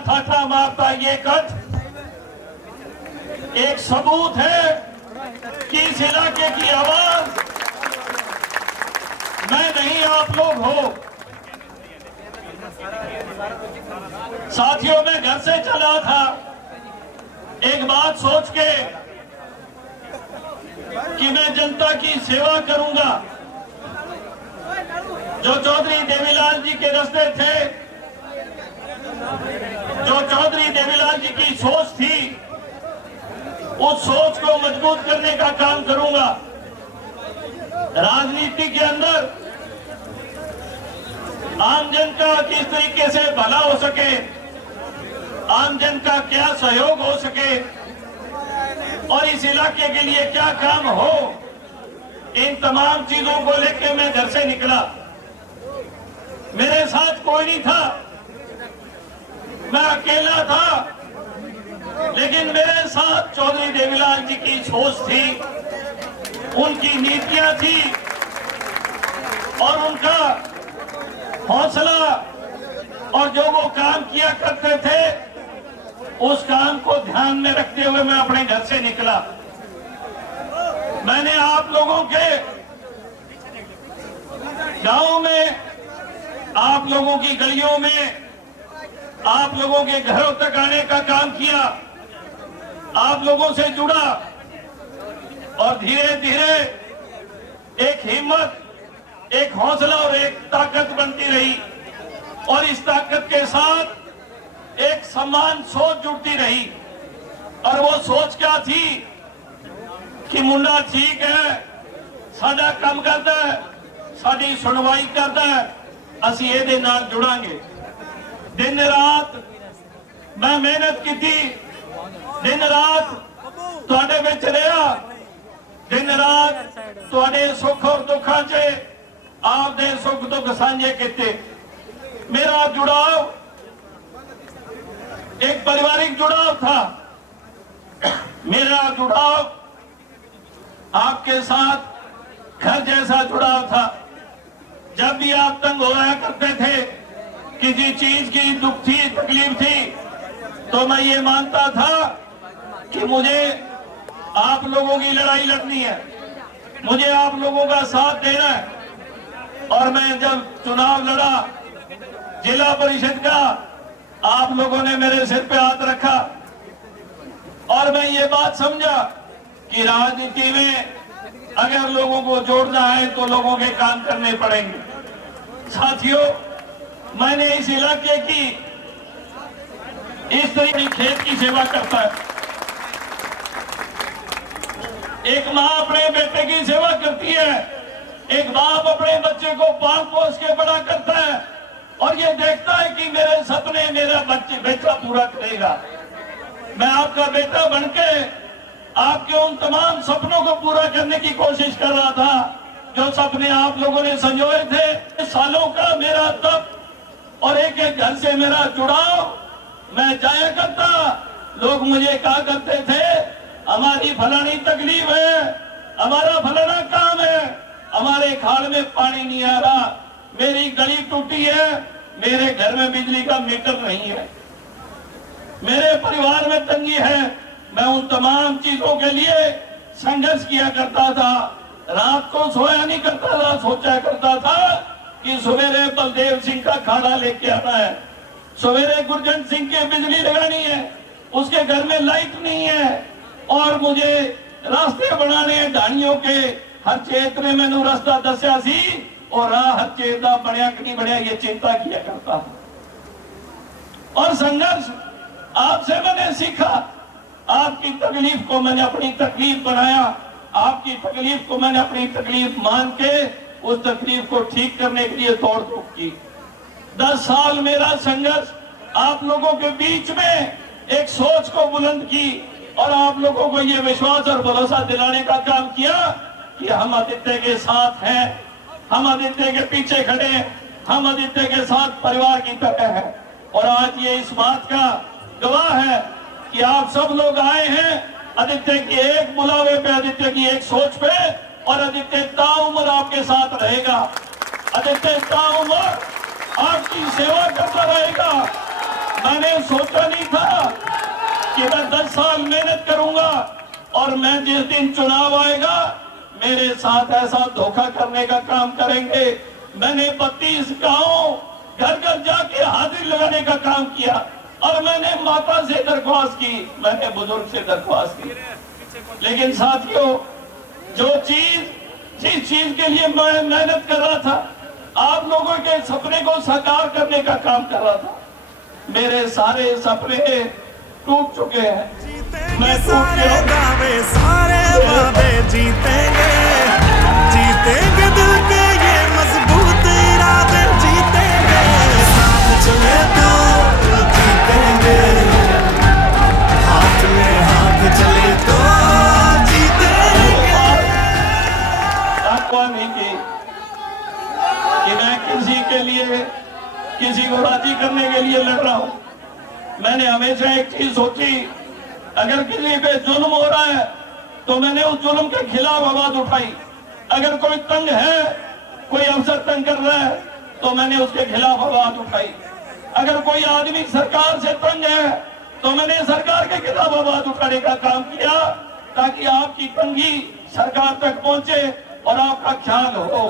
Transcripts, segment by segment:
ठाठा मारता ये कथ एक सबूत है कि इस इलाके की आवाज मैं नहीं आप लोग हो। साथियों, मैं घर से चला था एक बात सोच के कि मैं जनता की सेवा करूंगा। जो चौधरी देवीलाल जी के रास्ते थे, जो चौधरी देवीलाल जी की सोच थी, उस सोच को मजबूत करने का काम करूंगा। राजनीति के अंदर आम जन का किस तरीके से भला हो सके, आम जन का क्या सहयोग हो सके और इस इलाके के लिए क्या काम हो, इन तमाम चीजों को लेकर मैं घर से निकला। मेरे साथ कोई नहीं था, मैं अकेला था, लेकिन मेरे साथ चौधरी देवीलाल जी की सोच थी, उनकी नीतियां थी और उनका हौसला, और जो वो काम किया करते थे उस काम को ध्यान में रखते हुए मैं अपने घर से निकला। मैंने आप लोगों के गांव में, आप लोगों की गलियों में, आप लोगों के घरों तक आने का काम किया, आप लोगों से जुड़ा और धीरे धीरे एक हिम्मत, एक हौसला और एक ताकत बनती रही और इस ताकत के साथ एक समान सोच जुड़ती रही। और वो सोच क्या थी कि मुंडा ठीक है, साडा काम करता है, साडी सुनवाई करता है, असी इहदे नाल जुड़ांगे। दिन रात मैं मेहनत की, दिन रात तुहाडे विच रहा, दिन रात तुहाडे सुख और दुखां च आपदे सुख दुख साझे किते। मेरा जुड़ाव एक पारिवारिक जुड़ाव था, मेरा जुड़ाव आपके साथ घर जैसा जुड़ाव था। जब भी आप तंग होया करते थे, किसी चीज की दुख थी, तकलीफ थी, तो मैं ये मानता था कि मुझे आप लोगों की लड़ाई लड़नी है, मुझे आप लोगों का साथ देना है। और मैं जब चुनाव लड़ा जिला परिषद का, आप लोगों ने मेरे सिर पे हाथ रखा और मैं ये बात समझा कि राजनीति में अगर लोगों को जोड़ना है तो लोगों के काम करने पड़ेंगे। साथियों, मैंने इस इलाके की इस तरीके खेत की सेवा करता है। एक माँ अपने बेटे की सेवा करती है, एक बाप अपने बच्चे को पाल पोस के बड़ा करता है और ये देखता है कि मेरे सपने मेरा बेटा पूरा करेगा। मैं आपका बेटा बनके आपके उन तमाम सपनों को पूरा करने की कोशिश कर रहा था जो सपने आप लोगों ने संजोए थे। सालों का मेरा तप और एक एक घर से मेरा जुड़ाव, मैं जाया करता, लोग मुझे कहा करते थे हमारी फलानी तकलीफ है, हमारा फलाना काम है, हमारे खाल में पानी नहीं आ रहा, मेरी गली टूटी है, मेरे घर में बिजली का मीटर नहीं है, मेरे परिवार में तंगी है। मैं उन तमाम चीजों के लिए संघर्ष किया करता था, रात को सोया नहीं करता था, सोचा करता था कि सवेरे बलदेव सिंह का खाना लेके आना है, सवेरे गुरजंत सिंह की बिजली लगानी है, उसके घर में लाइट नहीं है और मुझे रास्ते बनाने ढाणियों के हर क्षेत्र में मैंने रास्ता दसिया सी और हर क्षेत्र बनया कि नहीं बनया ये चिंता किया करता और संघर्ष आपसे मैंने सीखा। आपकी तकलीफ को मैंने अपनी तकलीफ बनाया, आपकी तकलीफ को मैंने अपनी तकलीफ मान के उस तकलीफ को ठीक करने के लिए तोड़ तोड़ की। 10 साल मेरा संघर्ष आप लोगों के बीच में एक सोच को बुलंद की और आप लोगों को ये विश्वास और भरोसा दिलाने का काम किया कि हम आदित्य के साथ हैं, हम आदित्य के पीछे खड़े हैं, हम आदित्य के साथ परिवार की तरह हैं। और आज ये इस बात का गवाह है कि आप सब लोग आए हैं आदित्य की एक बुलावे पे, आदित्य की एक सोच पे, और आदित्य ताउम्र आपके साथ रहेगा, आदित्य ताउम्र आपकी सेवा करता रहेगा। मैंने सोचा नहीं था कि मैं 10 साल मेहनत करूंगा और मैं जिस दिन चुनाव आएगा मेरे साथ ऐसा धोखा करने का काम करेंगे। मैंने 32 गांव घर घर जाके हाजिरी लगाने का काम किया और मैंने माता से दरख्वास्त की, मैंने बुजुर्ग से दरख्वास्त की। लेकिन साथियों, जिस चीज के लिए मैं मेहनत कर रहा था, आप लोगों के सपने को साकार करने का काम कर रहा था, मेरे सारे सपने टूट चुके हैं। मैं सारे दावे सारे वादे जीतेंगे, जीतेंगे दिल के ये मजबूत इरादे, जीतेंगे साथ चले तो जीतेंगे, हाथ में हाथ चले तो जीतेंगे। नहीं कि मैं किसी के लिए, किसी को राजी करने के लिए लड़ रहा हूं। मैंने हमेशा एक चीज सोची, अगर किसी पे जुल्म हो रहा है तो मैंने उस जुल्म के खिलाफ आवाज उठाई। अगर कोई तंग है, कोई अफसर तंग कर रहा है तो मैंने उसके खिलाफ आवाज उठाई। अगर कोई आदमी सरकार से तंग है तो मैंने सरकार के खिलाफ आवाज उठाने का काम किया, ताकि आपकी तंगी सरकार तक पहुंचे और आपका ख्याल हो।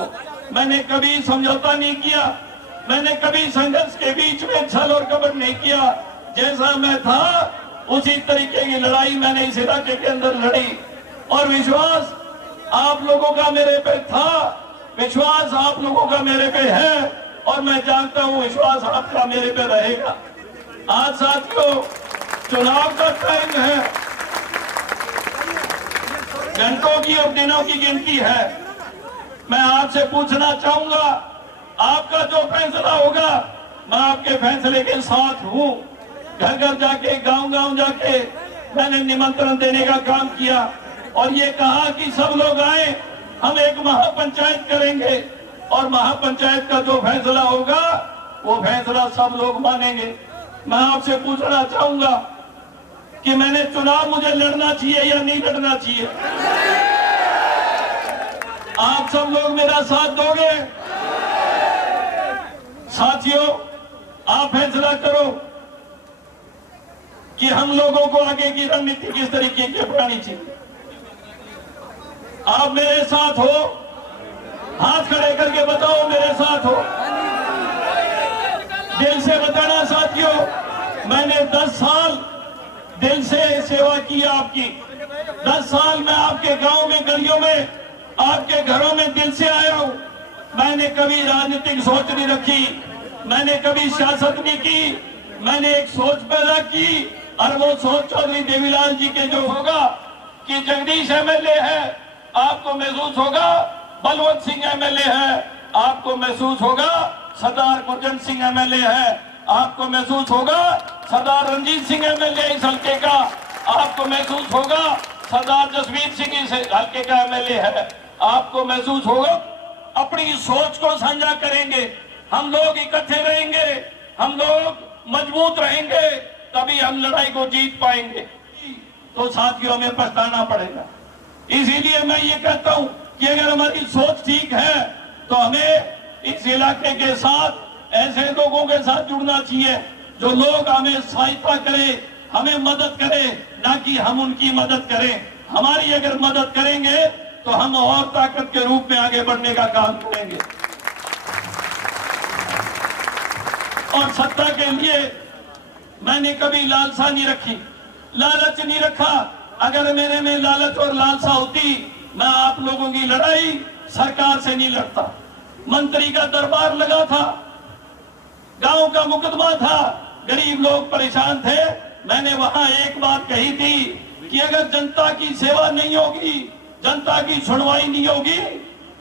मैंने कभी समझौता नहीं किया, मैंने कभी संघर्ष के बीच में छल और कपट नहीं किया। जैसा मैं था उसी तरीके की लड़ाई मैंने इस इलाके के अंदर लड़ी और विश्वास आप लोगों का मेरे पे था, विश्वास आप लोगों का मेरे पे है और मैं जानता हूं विश्वास आपका मेरे पे रहेगा। आज साथियों, चुनाव का टाइम है, घंटों की और दिनों की गिनती है। मैं आपसे पूछना चाहूंगा, आपका जो फैसला होगा मैं आपके फैसले के साथ हूं। घर घर जाके, गांव गांव जाके मैंने निमंत्रण देने का काम किया और ये कहा कि सब लोग आए, हम एक महापंचायत करेंगे और महापंचायत का जो फैसला होगा वो फैसला सब लोग मानेंगे। मैं आपसे पूछना चाहूंगा कि मैंने चुनाव, मुझे लड़ना चाहिए या नहीं लड़ना चाहिए? आप सब लोग मेरा साथ दोगे? साथियों, आप फैसला करो कि हम लोगों को आगे की रणनीति किस तरीके की अपनानी चाहिए। आप मेरे साथ हो? हाथ खड़े करके बताओ मेरे साथ हो। दिल से बताना साथियों, मैंने 10 साल दिल से सेवा की आपकी। 10 साल मैं आपके गांव में, गलियों में, आपके घरों में दिल से आया हूं। मैंने कभी राजनीतिक सोच नहीं रखी, मैंने कभी सियासत नहीं की, मैंने एक सोच पैदा की और वो सोच चौधरी देवीलाल जी के जो होगा कि जगदीश एमएलए है, आपको महसूस होगा बलवंत सिंह एमएलए है, आपको महसूस होगा सरदार गुरजंत सिंह एमएलए है, आपको महसूस होगा सरदार रंजीत सिंह एमएलए इस हल्के का, आपको महसूस होगा सरदार जसवीर सिंह इस हल्के का एमएलए है, आपको महसूस होगा। अपनी सोच को साझा करेंगे, हम लोग इकट्ठे रहेंगे, हम लोग मजबूत रहेंगे, तभी हम लड़ाई को जीत पाएंगे। तो साथियों, हमें पछताना पड़ेगा। इसीलिए मैं ये कहता हूं कि अगर हमारी सोच ठीक है तो हमें इस इलाके के साथ, ऐसे लोगों के साथ जुड़ना चाहिए जो लोग हमें सहायता करें, हमें मदद करें, ना कि हम उनकी मदद करें। हमारी अगर मदद करेंगे तो हम और ताकत के रूप में आगे बढ़ने का काम करेंगे। और सत्ता के लिए मैंने कभी लालसा नहीं रखी, लालच नहीं रखा। अगर मेरे में लालच और लालसा होती, मैं आप लोगों की लड़ाई सरकार से नहीं लड़ता। मंत्री का दरबार लगा था, गांव का मुकदमा था, गरीब लोग परेशान थे। मैंने वहां एक बात कही थी कि अगर जनता की सेवा नहीं होगी, जनता की सुनवाई नहीं होगी,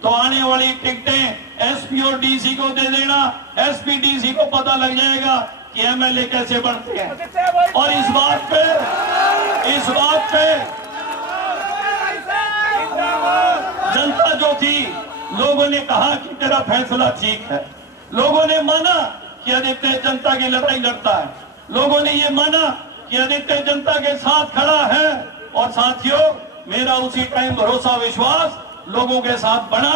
तो आने वाली टिकटें एसपी और डीसी को दे देना। एसपी डीसी को पता लग जाएगा कि एमएलए कैसे बनते हैं। और इस बात पे जनता जो थी, लोगों ने कहा कि तेरा फैसला ठीक है। लोगों ने माना कि आदित्य जनता की लड़ाई लड़ता है, लोगों ने ये माना कि आदित्य जनता के साथ खड़ा है। और साथियों, मेरा उसी टाइम भरोसा, विश्वास लोगों के साथ बना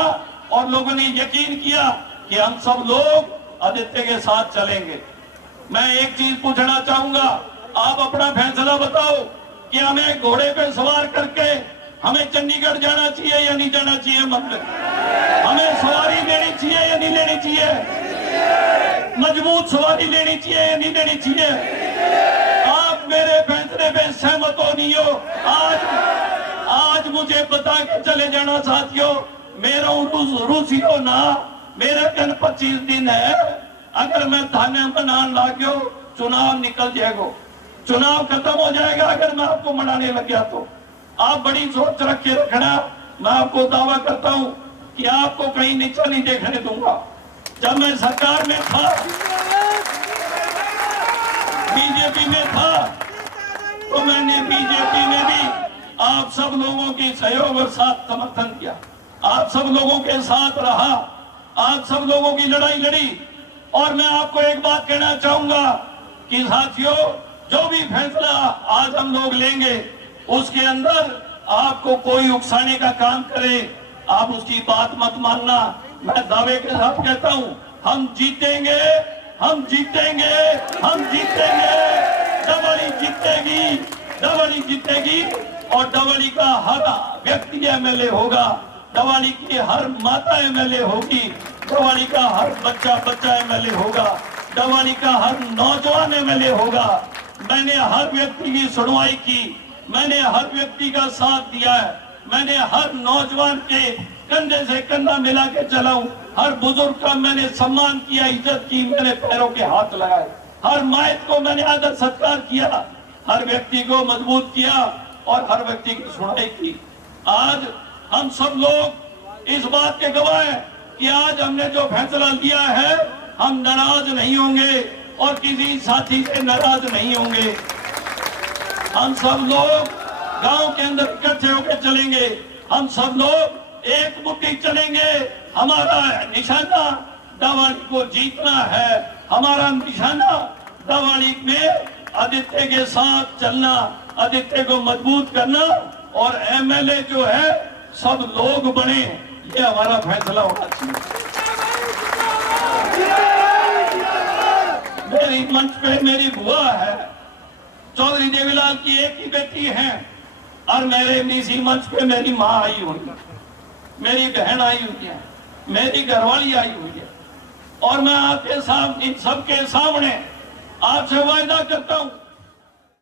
और लोगों ने यकीन किया कि हम सब लोग आदित्य के साथ चलेंगे। मैं एक चीज पूछना चाहूंगा, आप अपना फैसला बताओ कि हमें घोड़े पे सवार करके हमें चंडीगढ़ जाना चाहिए या नहीं जाना चाहिए मंदिर? हमें सवारी लेनी चाहिए या नहीं लेनी चाहिए? मजबूत सवारी लेनी चाहिए या नहीं लेनी चाहिए? आप मेरे फैसले पे सहमत हो नहीं हो? आज मुझे बता के चले जाना साथियों, मेरा रूसी हो ना, मेरे कन 25 दिन है। अगर मैं थाने बनाने लाग्यो, चुनाव निकल जाएगा, चुनाव खत्म हो जाएगा अगर मैं आपको मनाने लग गया तो। आप बड़ी सोच रख के रखना, मैं आपको दावा करता हूं कि आपको कहीं नीचा नहीं देखने दूंगा। जब मैं सरकार में था, बीजेपी में था, तो मैंने बीजेपी में भी आप सब लोगों की सहयोग और साथ समर्थन किया, आप सब लोगों के साथ रहा, आप सब लोगों की लड़ाई लड़ी। और मैं आपको एक बात कहना चाहूंगा कि साथियों, जो भी फैसला आज हम लोग लेंगे उसके अंदर आपको कोई उकसाने का काम करे, आप उसकी बात मत मानना। मैं दावे के साथ कहता हूं, हम जीतेंगे, हम जीतेंगे, हम जीतेंगे। डबली जीतेगी, डबली जीतेगी और डबली का हर व्यक्ति एमएलए होगा, डबली की हर माता एमएलए होगी, डबली का हर बच्चा एमएलए होगा, डबली का हर नौजवान एमएलए होगा। मैंने हर व्यक्ति की सुनवाई की, मैंने हर व्यक्ति का साथ दिया है, मैंने हर नौजवान के कंधे से कंधा मिला के चला हूं, हर बुजुर्ग का मैंने सम्मान किया, इज्जत की, मैंने पैरों के हाथ लगाए, हर मायत को मैंने आदर सत्कार किया, हर व्यक्ति को मजबूत किया और हर व्यक्ति की सुनवाई की। आज हम सब लोग इस बात के गवाह हैं कि आज हमने जो फैसला लिया है, हम नाराज नहीं होंगे और किसी साथी से नाराज नहीं होंगे। हम सब लोग गांव के अंदर इकट्ठे होकर चलेंगे, हम सब लोग एक मुट्ठी चलेंगे। हमारा निशाना डबली को जीतना है, हमारा निशाना डबली में आदित्य के साथ चलना, आदित्य को मजबूत करना और एमएलए जो है सब लोग बने, ये हमारा फैसला होना चाहिए। मेरी मंच पे मेरी बुआ है, चौधरी देवीलाल की एक ही बेटी है, और मेरे इसी मंच पे मेरी माँ आई हुई है, मेरी बहन आई हुई है, मेरी घरवाली आई हुई है। और मैं आपके सामने, इन सबके सामने आपसे वायदा करता हूं